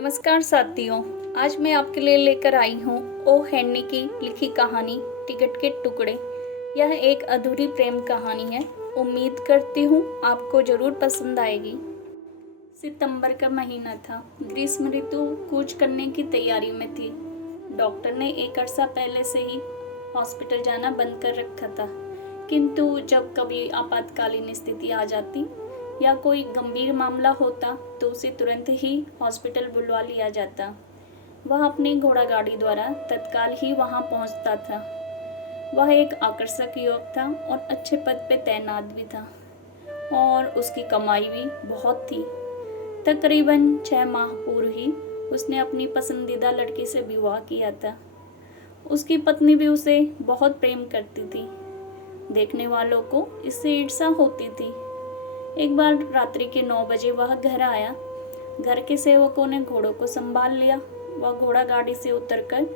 नमस्कार साथियों। आज मैं आपके लिए लेकर आई हूँ ओ हेनरी की लिखी कहानी टिकट के टुकड़े। यह एक अधूरी प्रेम कहानी है। उम्मीद करती हूँ आपको ज़रूर पसंद आएगी। सितंबर का महीना था। ग्रीष्म ऋतु कूच करने की तैयारी में थी। डॉक्टर ने एक अरसा पहले से ही हॉस्पिटल जाना बंद कर रखा था, किंतु जब कभी आपातकालीन स्थिति आ जाती या कोई गंभीर मामला होता तो उसे तुरंत ही हॉस्पिटल बुलवा लिया जाता। वह अपनी घोड़ा गाड़ी द्वारा तत्काल ही वहां पहुंचता था। वह एक आकर्षक युवक था और अच्छे पद पे तैनात भी था, और उसकी कमाई भी बहुत थी। तकरीबन 6 माह पूर्व ही उसने अपनी पसंदीदा लड़की से विवाह किया था। उसकी पत्नी भी उसे बहुत प्रेम करती थी। देखने वालों को इससे ईर्ष्या होती थी। एक बार रात्रि के 9 बजे वह घर आया। घर के सेवकों ने घोड़ों को संभाल लिया। वह घोड़ा गाड़ी से उतरकर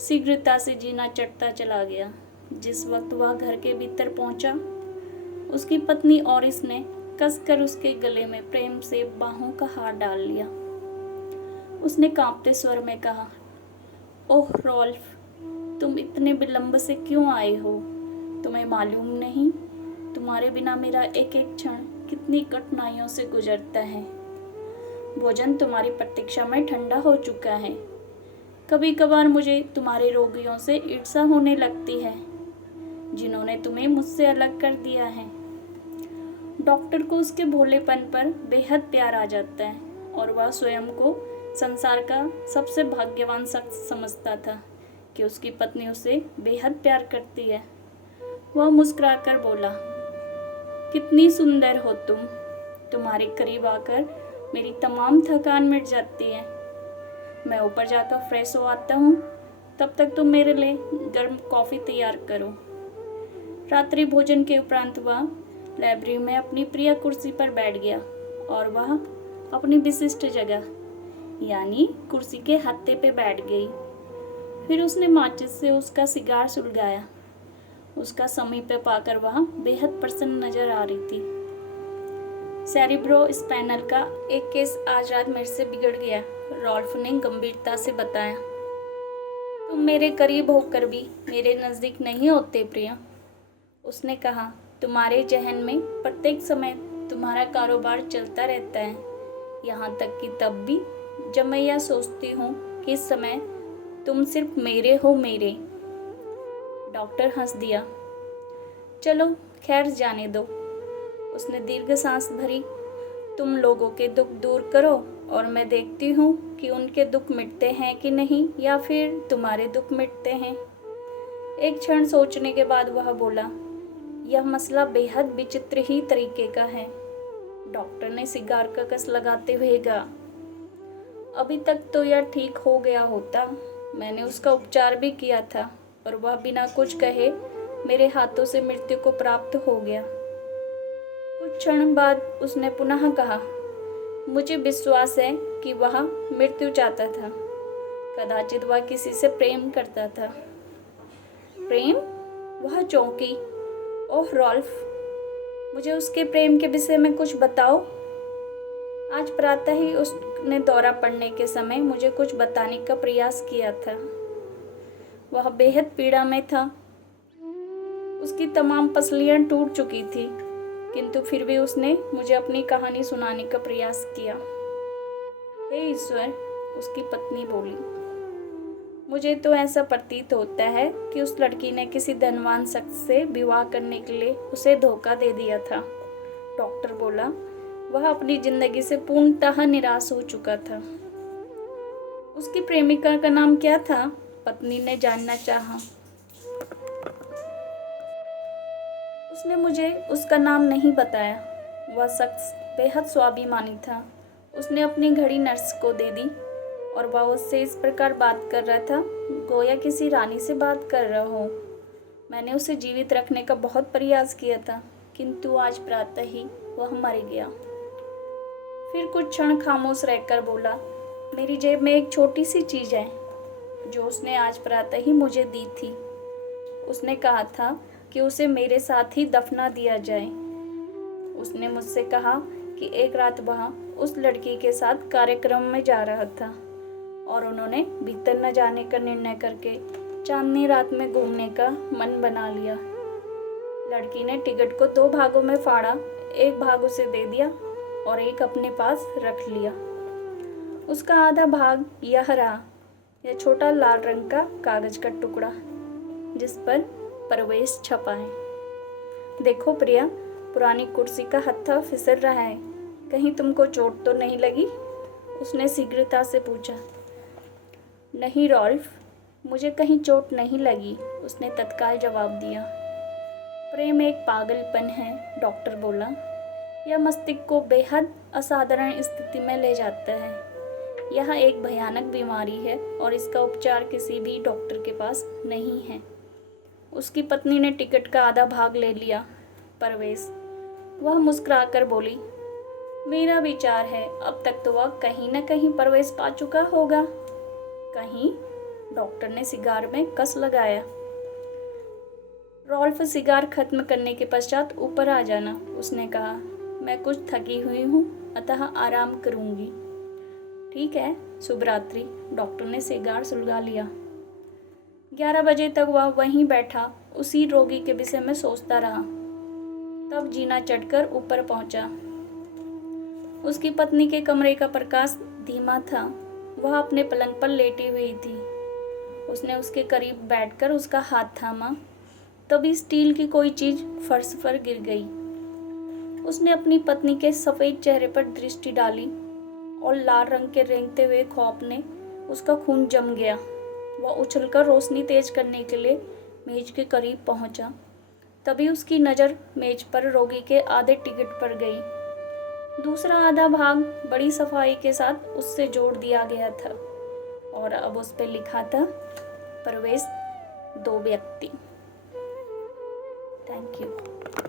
शीघ्रता से जीना चढ़ता चला गया। जिस वक्त वह घर के भीतर पहुंचा, उसकी पत्नी ऑरिस ने कसकर उसके गले में प्रेम से बाहों का हार डाल लिया। उसने कांपते स्वर में कहा, ओह रॉल्फ, तुम इतने विलंब से क्यों आए हो? तुम्हें मालूम नहीं, तुम्हारे बिना मेरा एक एक क्षण कितनी कठिनाइयों से गुजरता है। भोजन तुम्हारी प्रतीक्षा में ठंडा हो चुका है। कभी कभार मुझे तुम्हारे रोगियों से ईर्ष्या होने लगती है, जिन्होंने तुम्हें मुझसे अलग कर दिया है। डॉक्टर को उसके भोलेपन पर बेहद प्यार आ जाता है, और वह स्वयं को संसार का सबसे भाग्यवान शख्स समझता था कि उसकी पत्नी उसे बेहद प्यार करती है। वह मुस्कुराकर बोला, कितनी सुंदर हो तुम। तुम्हारे करीब आकर मेरी तमाम थकान मिट जाती है। मैं ऊपर जाकर फ्रेश हो आता हूँ, तब तक तुम मेरे लिए गर्म कॉफ़ी तैयार करो। रात्रि भोजन के उपरांत वह लाइब्रेरी में अपनी प्रिय कुर्सी पर बैठ गया, और वह अपनी विशिष्ट जगह यानी कुर्सी के हत्थे पे बैठ गई। फिर उसने माचिस से उसका सिगार सुलगाया। उसका समीप पाकर वह बेहद प्रसन्न नजर आ रही थी। सेरिब्रो स्पाइनल का एक केस आज रात मेरे से बिगड़ गया, रॉल्फ ने गंभीरता से बताया। तुम मेरे करीब होकर भी मेरे नज़दीक नहीं होते प्रिय, उसने कहा। तुम्हारे जहन में प्रत्येक समय तुम्हारा कारोबार चलता रहता है, यहाँ तक कि तब भी जब मैं यह सोचती हूँ कि इस समय तुम सिर्फ मेरे हो मेरे। डॉक्टर हंस दिया। चलो खैर, जाने दो, उसने दीर्घ सांस भरी। तुम लोगों के दुख दूर करो, और मैं देखती हूँ कि उनके दुख मिटते हैं कि नहीं, या फिर तुम्हारे दुख मिटते हैं। एक क्षण सोचने के बाद वह बोला, यह मसला बेहद विचित्र ही तरीके का है। डॉक्टर ने सिगार का कस लगाते हुए कहा, अभी तक तो यह ठीक हो गया होता। मैंने उसका उपचार भी किया था, और वह बिना कुछ कहे मेरे हाथों से मृत्यु को प्राप्त हो गया। कुछ क्षण बाद उसने पुनः कहा, मुझे विश्वास है कि वह मृत्यु चाहता था। कदाचित वह किसी से प्रेम करता था। प्रेम? वह चौंकी। ओह रॉल्फ, मुझे उसके प्रेम के विषय में कुछ बताओ। आज प्रातः ही उसने दौरा पड़ने के समय मुझे कुछ बताने का प्रयास किया था। वह बेहद पीड़ा में था। उसकी तमाम पसलियां टूट चुकी थी, किंतु फिर भी उसने मुझे अपनी कहानी सुनाने का प्रयास किया। हे ईश्वर, उसकी पत्नी बोली, मुझे तो ऐसा प्रतीत होता है कि उस लड़की ने किसी धनवान शख्स से विवाह करने के लिए उसे धोखा दे दिया था। डॉक्टर बोला। वह अपनी जिंदगी से पूर्णतः निराश हो चुका था। उसकी प्रेमिका का नाम क्या था? पत्नी ने जानना चाहा। उसने मुझे उसका नाम नहीं बताया। वह शख्स बेहद स्वाभिमानी था। उसने अपनी घड़ी नर्स को दे दी, और वह उससे इस प्रकार बात कर रहा था गोया किसी रानी से बात कर रहा हो। मैंने उसे जीवित रखने का बहुत प्रयास किया था, किंतु आज प्रातः ही वह मर गया। फिर कुछ क्षण खामोश रहकर बोला, मेरी जेब में एक छोटी सी चीज़ है जो उसने आज प्रातः ही मुझे दी थी। उसने कहा था कि उसे मेरे साथ ही दफना दिया जाए। उसने मुझसे कहा कि एक रात वह उस लड़की के साथ कार्यक्रम में जा रहा था। और उन्होंने भीतर न जाने का निर्णय करके चांदनी रात में घूमने का मन बना लिया। लड़की ने टिकट को 2 भागों में फाड़ा, एक भाग उसे दे दिया और एक अपने पास रख लिया। उसका आधा भाग यह रहा, यह छोटा लाल रंग का कागज का टुकड़ा जिस पर प्रवेश छपा है। देखो प्रिया, पुरानी कुर्सी का हत्था फिसल रहा है, कहीं तुमको चोट तो नहीं लगी? उसने शीघ्रता से पूछा। नहीं रॉल्फ, मुझे कहीं चोट नहीं लगी, उसने तत्काल जवाब दिया। प्रेम एक पागलपन है, डॉक्टर बोला। यह मस्तिष्क को बेहद असाधारण स्थिति में ले जाता है। यह एक भयानक बीमारी है और इसका उपचार किसी भी डॉक्टर के पास नहीं है। उसकी पत्नी ने टिकट का आधा भाग ले लिया। परवेश, वह मुस्कुराकर बोली, मेरा विचार है अब तक तो वह कहीं न कहीं प्रवेश पा चुका होगा। कहीं? डॉक्टर ने सिगार में कस लगाया। रॉल्फ सिगार खत्म करने के पश्चात ऊपर आ जाना, उसने कहा। मैं कुछ थकी हुई हूँ, अतः आराम करूँगी। ठीक है, शुभ रात्रि। डॉक्टर ने सिगार सुलगा लिया। 11 बजे तक वह वहीं बैठा उसी रोगी के विषय में सोचता रहा। तब जीना चढ़कर ऊपर पहुंचा। उसकी पत्नी के कमरे का प्रकाश धीमा था। वह अपने पलंग पर लेटी हुई थी। उसने उसके करीब बैठकर उसका हाथ थामा। तभी स्टील की कोई चीज फर्श पर गिर गई। उसने अपनी पत्नी के सफेद चेहरे पर दृष्टि डाली और लाल रंग के रेंगते हुए खौफ ने उसका खून जम गया। वह उछलकर रोशनी तेज करने के लिए मेज के करीब पहुंचा। तभी उसकी नज़र मेज पर रोगी के आधे टिकट पर गई। दूसरा आधा भाग बड़ी सफाई के साथ उससे जोड़ दिया गया था और अब उस पर लिखा था, प्रवेश 2 व्यक्ति। Thank you.